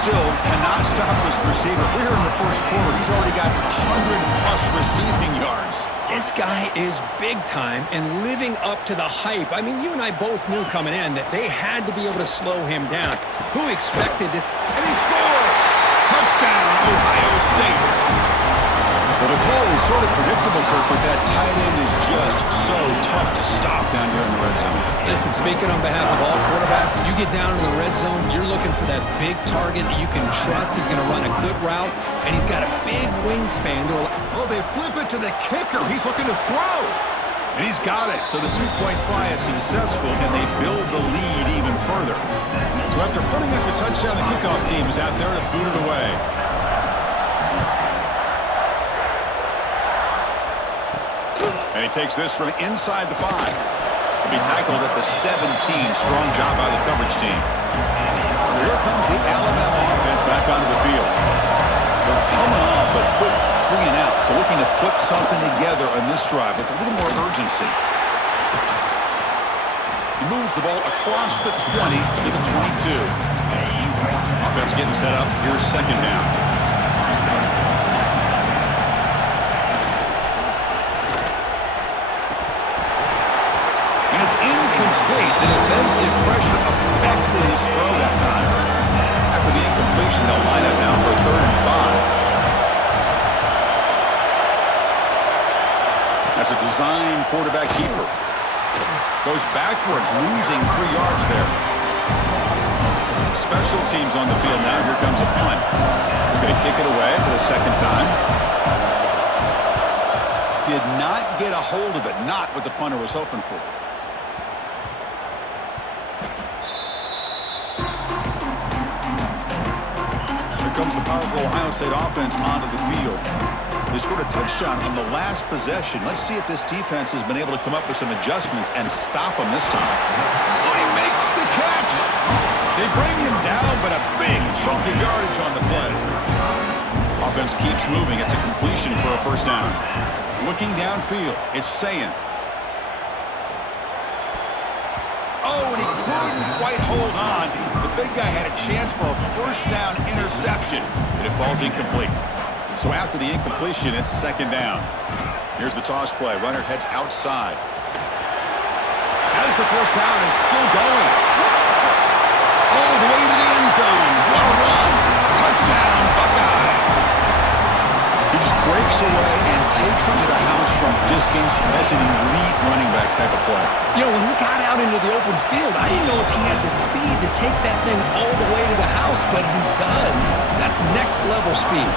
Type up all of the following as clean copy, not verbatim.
still cannot stop this receiver. We're here in the first quarter. He's already got 100-plus receiving yards. This guy is big time and living up to the hype. I mean, you and I both knew coming in that they had to be able to slow him down. Who expected this? And he scores! Touchdown, Ohio State. Well, the call was sort of predictable, Kirk, but that tight end is just so tough to stop down here in the red zone. Listen, speaking on behalf of all quarterbacks, you get down in the red zone, you're looking for that big target that you can trust. He's going to run a good route, and he's got a big wingspan to allow. Oh, they flip it to the kicker. He's looking to throw. And he's got it. So the two-point try is successful, and they build the lead even further. So after putting up the touchdown, the kickoff team is out there to boot it away. And he takes this from inside the 5. He'll be tackled at the 17. Strong job by the coverage team. So here comes the Alabama offense back onto the field. They're coming off a quick 3 and out, so looking to put something together on this drive with a little more urgency. He moves the ball across the 20 to the 22. Offense getting set up. Here's second down. Incomplete. The defensive pressure affected his throw that time. After the incompletion, they'll line up now for 3rd and 5. That's a design quarterback keeper. Goes backwards, losing 3 yards there. Special teams on the field now. Here comes a punt. We're going to kick it away for the second time. Did not get a hold of it. Not what the punter was hoping for. Comes the powerful Ohio State offense onto the field. They scored a touchdown on the last possession. Let's see if this defense has been able to come up with some adjustments and stop them this time. Oh, he makes the catch! They bring him down, but a big chunk of yardage on the play. Offense keeps moving. It's a completion for a first down. Looking downfield, it's Sayin. Oh, and he couldn't quite hold on. The big guy had a chance for a first down interception, but it falls incomplete. So after the incompletion, it's second down. Here's the toss play. Runner heads outside. As the first down is still going. All the way to the end zone. What a run. Touchdown, Buckeyes. He just breaks away and takes it to the house from distance. That's an elite running back type of play. You know, when he got out into the open field, I didn't know if he had the speed to take that thing all the way to the house, but he does. That's next level speed.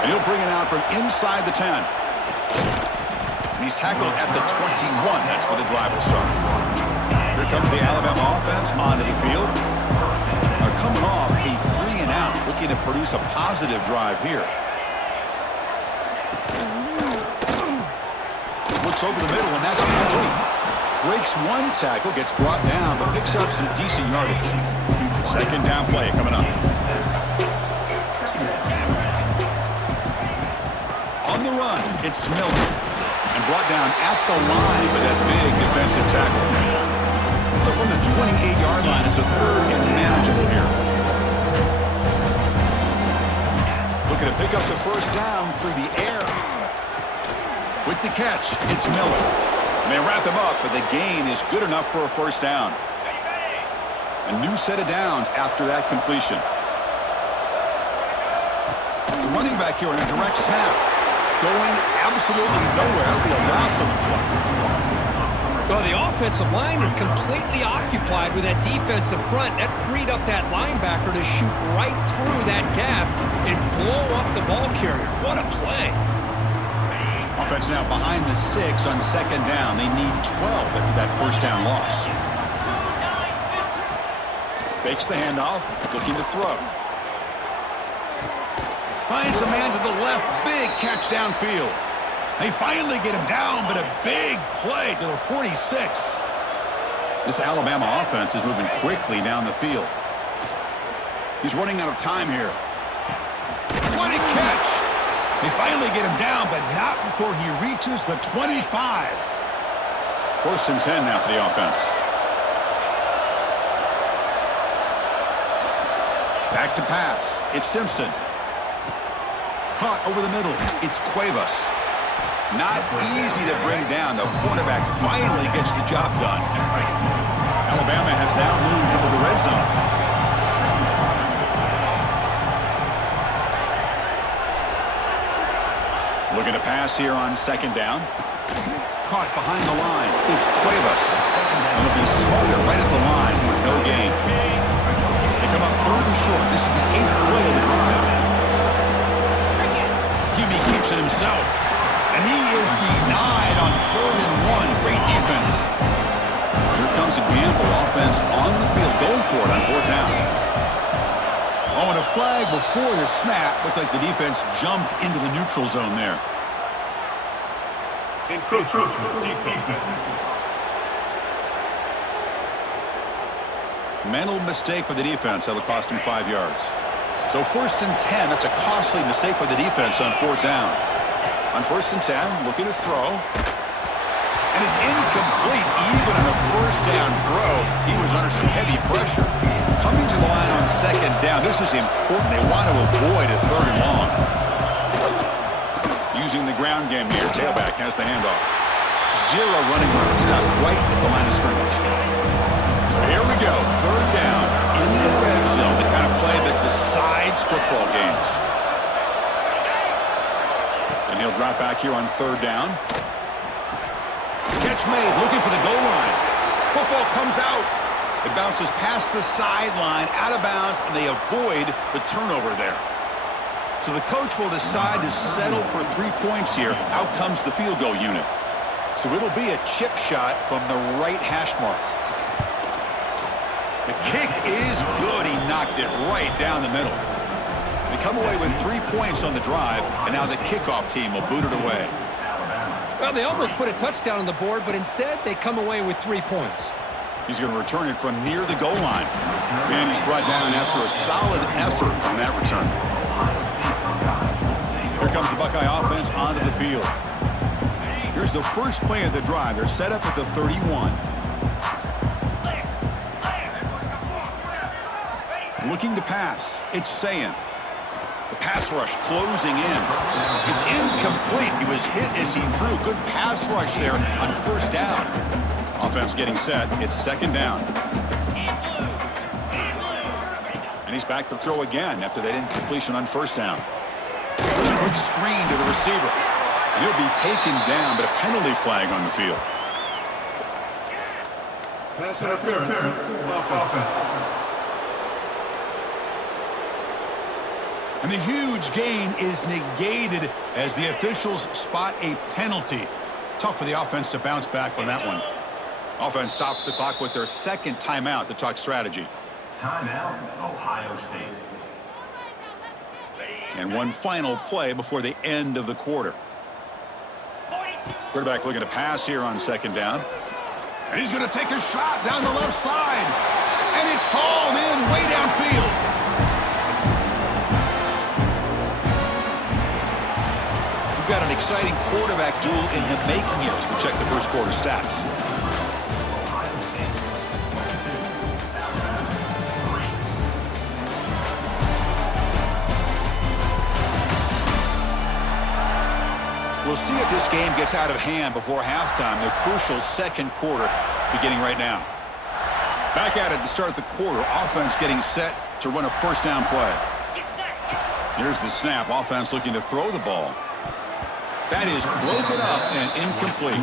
And he'll bring it out from inside the 10. And he's tackled at the 21. That's where the drive will start. Here comes the Alabama offense onto the field. They're coming off a 3 and out, looking to produce a positive drive here. Looks over the middle, and that's complete. Breaks one tackle, gets brought down, but picks up some decent yardage. Second down play coming up. On the run, it's Miller. And brought down at the line with that big defensive tackle. So from the 28-yard line, it's a 3rd and manageable here. Looking to pick up the first down through the air. With the catch, it's Miller. And they wrap him up, but the gain is good enough for a first down. A new set of downs after that completion. The running back here on a direct snap. Going absolutely nowhere. It'll be a loss on the play. Well, the offensive line is completely occupied with that defensive front. That freed up that linebacker to shoot right through that gap and blow up the ball carrier. What a play. Offense now behind the 6 on second down. They need 12 after that first down loss. Fakes the handoff, looking to throw. Finds a man to the left. Big catch downfield. They finally get him down, but a big play to the 46. This Alabama offense is moving quickly down the field. He's running out of time here. What a catch! They finally get him down, but not before he reaches the 25. First and 10 now for the offense. back to pass. It's Simpson. Caught over the middle. It's Cuevas. Not easy to bring down. The quarterback finally gets the job done. Alabama has now moved into the red zone. Looking to pass here on second down. Caught behind the line. It's Cuevas. And they'll be smothered right at the line for no gain. They come up third and short. This is the 8th play of the drive. Hebe keeps it himself. And he is denied on 3rd and 1. Great defense. Here comes a gamble. Offense on the field going for it on 4th down. Oh, and a flag before the snap. Looked like the defense jumped into the neutral zone there. Encroachment defense. Mental mistake by the defense. That'll cost him 5 yards. So 1st and 10. That's a costly mistake by the defense on 4th down. On 1st and 10, looking to throw. And it's incomplete even on a 1st down throw. He was under some heavy pressure. Coming to the line on 2nd down. This is important. They want to avoid a 3rd and long. Using the ground game here. Tailback has the handoff. 0 running room. Stop right at the line of scrimmage. So here we go. 3rd down in the red zone. The kind of play that decides football games. And he'll drop back here on 3rd down. Catch made, looking for the goal line. Football comes out. It bounces past the sideline, out of bounds, and they avoid the turnover there. So the coach will decide to settle for 3 points here. Out comes the field goal unit. So it'll be a chip shot from the right hash mark. The kick is good. He knocked it right down the middle. They come away with 3 points on the drive, and now the kickoff team will boot it away. Well, they almost put a touchdown on the board, but instead they come away with 3 points. He's going to return it from near the goal line. And he's brought down after a solid effort on that return. Here comes the Buckeye offense onto the field. Here's the first play of the drive. They're set up at the 31. Looking to pass. It's Sayin. The pass rush closing in. It's incomplete. He was hit as he threw. Good pass rush there on 1st down. Offense getting set. It's 2nd down. And he's back to throw again after that incompletion on 1st down. There's a quick screen to the receiver. And he'll be taken down, but a penalty flag on the field. Pass interference. Offense. And the huge gain is negated as the officials spot a penalty. Tough for the offense to bounce back from that one. Offense stops the clock with their 2nd timeout to talk strategy. Timeout, Ohio State. And one final play before the end of the quarter. Quarterback looking to pass here on 2nd down. And he's going to take a shot down the left side. And it's hauled in way downfield. We've got an exciting quarterback duel in the making here as we check the 1st quarter stats. We'll see if this game gets out of hand before halftime. The crucial 2nd quarter beginning right now. Back at it to start the quarter. Offense getting set to run a 1st down play. Here's the snap. Offense looking to throw the ball. That is broken up and incomplete.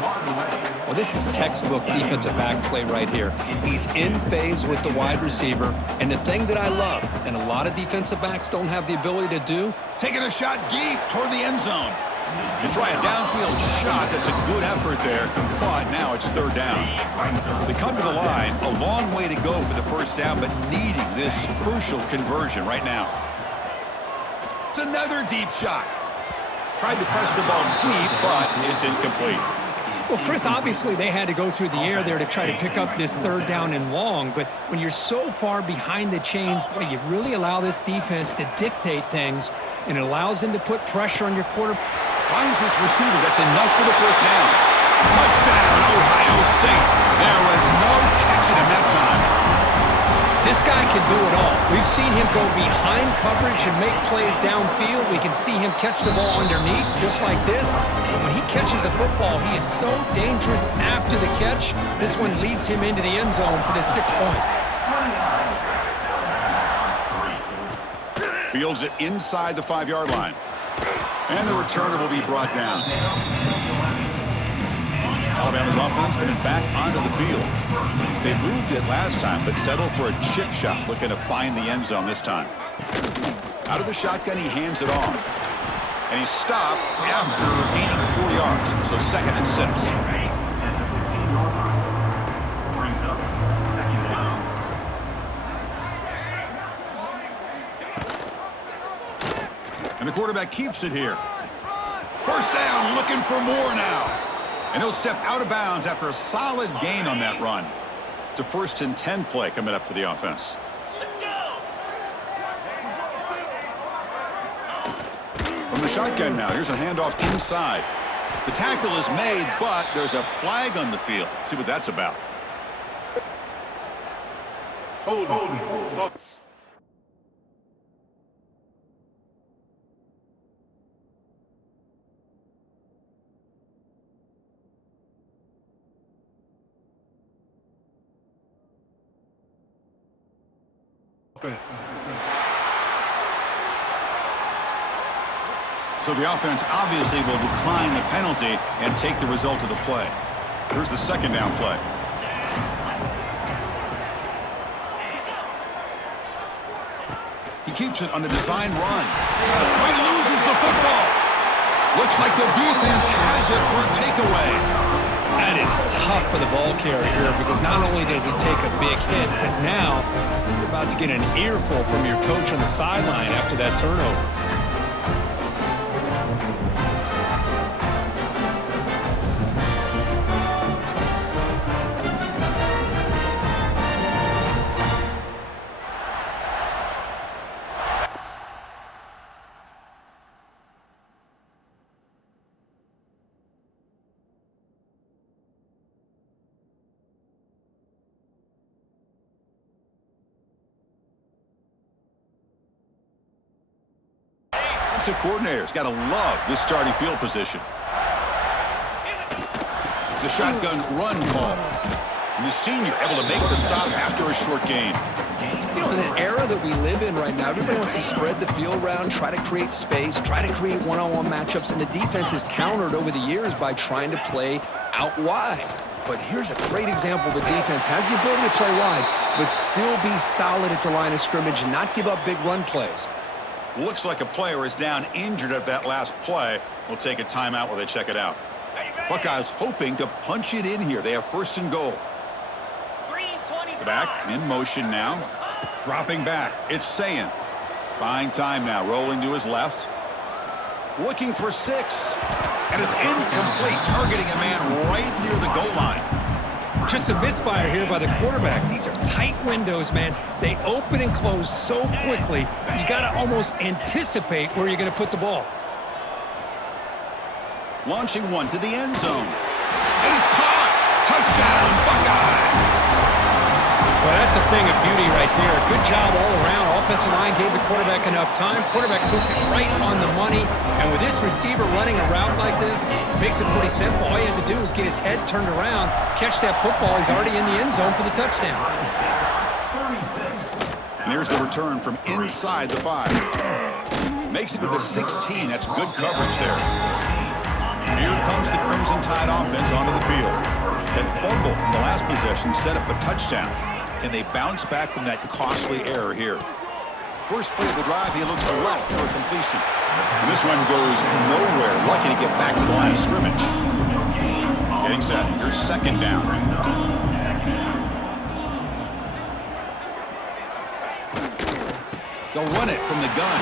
Well, this is textbook defensive back play right here. He's in phase with the wide receiver. And the thing that I love, and a lot of defensive backs don't have the ability to do, taking a shot deep toward the end zone. And try a downfield shot. That's a good effort there. But now it's 3rd down. They come to the line. A long way to go for the 1st down, but needing this crucial conversion right now. It's another deep shot. Tried to press the ball deep, but it's incomplete. Well, Chris, obviously they had to go through the air there to try to pick up this 3rd down and long, but when you're so far behind the chains, boy, you really allow this defense to dictate things, and it allows them to put pressure on your quarter. Finds his receiver. That's enough for the 1st down. Touchdown, Ohio State. There was no catching him that time. This guy can do it all. We've seen him go behind coverage and make plays downfield. We can see him catch the ball underneath, just like this. And when he catches a football, he is so dangerous after the catch. This one leads him into the end zone for the 6 points. Fields it inside the 5-yard line. And the returner will be brought down. Alabama's offense coming back onto the field. They moved it last time, but settled for a chip shot, looking to find the end zone this time. Out of the shotgun, he hands it off. And he's Stopped after gaining 4 yards, so 2nd and 6. Brings up 2nd down. And the quarterback keeps it here. 1st down, looking for more now. And he'll step out of bounds after a solid gain on that run. It's a 1st and 10 play coming up for the offense. From the shotgun now, here's a handoff inside. The tackle is made, but there's a flag on the field. Let's see what that's about. Hold. So the offense obviously will decline the penalty and take the result of the play. Here's the 2nd down play. He keeps it on the design run. He loses the football. Looks like the defense has it for a takeaway. That is tough for the ball carrier here because not only does he take a big hit, but now you're about to get an earful from your coach on the sideline after that turnover. Coordinators got to love this starting field position. It's a shotgun run call. And the senior able to make the stop after a short gain. You know, in an era that we live in right now, everybody wants to spread the field around, try to create space, try to create one-on-one matchups, and the defense is countered over the years by trying to play out wide. But here's a great example. The defense has the ability to play wide, but still be solid at the line of scrimmage and not give up big run plays. Looks like a player is down injured at that last play. We'll take a timeout while they check it out. Buckeyes hoping to punch it in here. They have 1st and goal. The back in motion now. Dropping back. It's Sayin. Buying time now. Rolling to his left. Looking for 6. And it's incomplete. Targeting a man right near the goal line. Just a misfire here by the quarterback. These are tight windows, man. They open and close so quickly, you got to almost anticipate where you're going to put the ball. Launching one to the end zone. And it's caught. Touchdown, Buckeyes. Well, that's a thing of beauty right there. Good job all around. Offensive line gave the quarterback enough time. Quarterback puts it right on the money. And with this receiver running a route like this, makes it pretty simple. All you have to do is get his head turned around, catch that football. He's already in the end zone for the touchdown. And here's the return from inside the 5. Makes it to the 16. That's good coverage there. Here comes the Crimson Tide offense onto the field. That fumble in the last possession set up a touchdown. Can they bounce back from that costly error here? First play of the drive, he looks left for a completion. And this one goes nowhere. Lucky to get back to the line of scrimmage. Getting set. Here's 2nd down. They'll run it from the gun.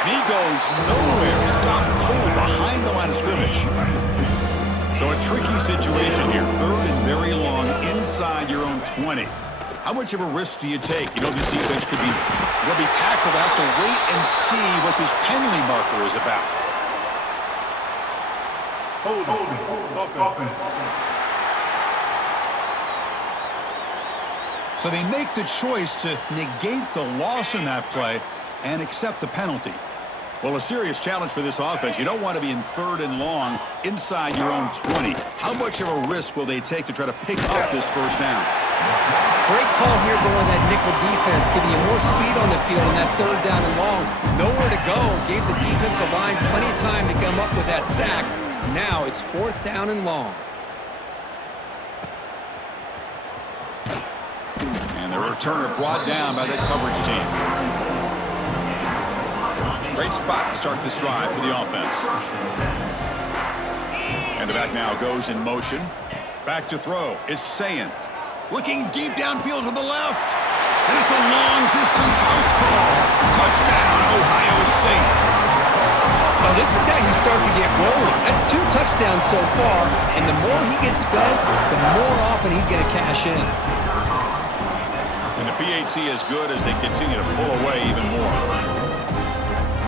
And he goes nowhere. Stopped cold behind the line of scrimmage. So a tricky situation here. 3rd and very long inside your own 20. How much of a risk do you take? You know this defense could be, they'll be tackled. Have to wait and see what this penalty marker is about. Hold. So they make the choice to negate the loss in that play and accept the penalty. Well, a serious challenge for this offense. You don't want to be in 3rd and long inside your own 20. How much of a risk will they take to try to pick up this first down? Great call here going that nickel defense, giving you more speed on the field on that 3rd down and long. Nowhere to go. Gave the defensive line plenty of time to come up with that sack. Now it's 4th down and long. And the returner brought down by that coverage team. Great spot to start this drive for the offense. And the back now goes in motion. Back to throw. It's Sayin. Looking deep downfield to the left. And it's a long-distance house call. Touchdown, Ohio State. Well, this is how you start to get rolling. That's 2 touchdowns so far, and the more he gets fed, the more often he's going to cash in. And the PAT is good as they continue to pull away even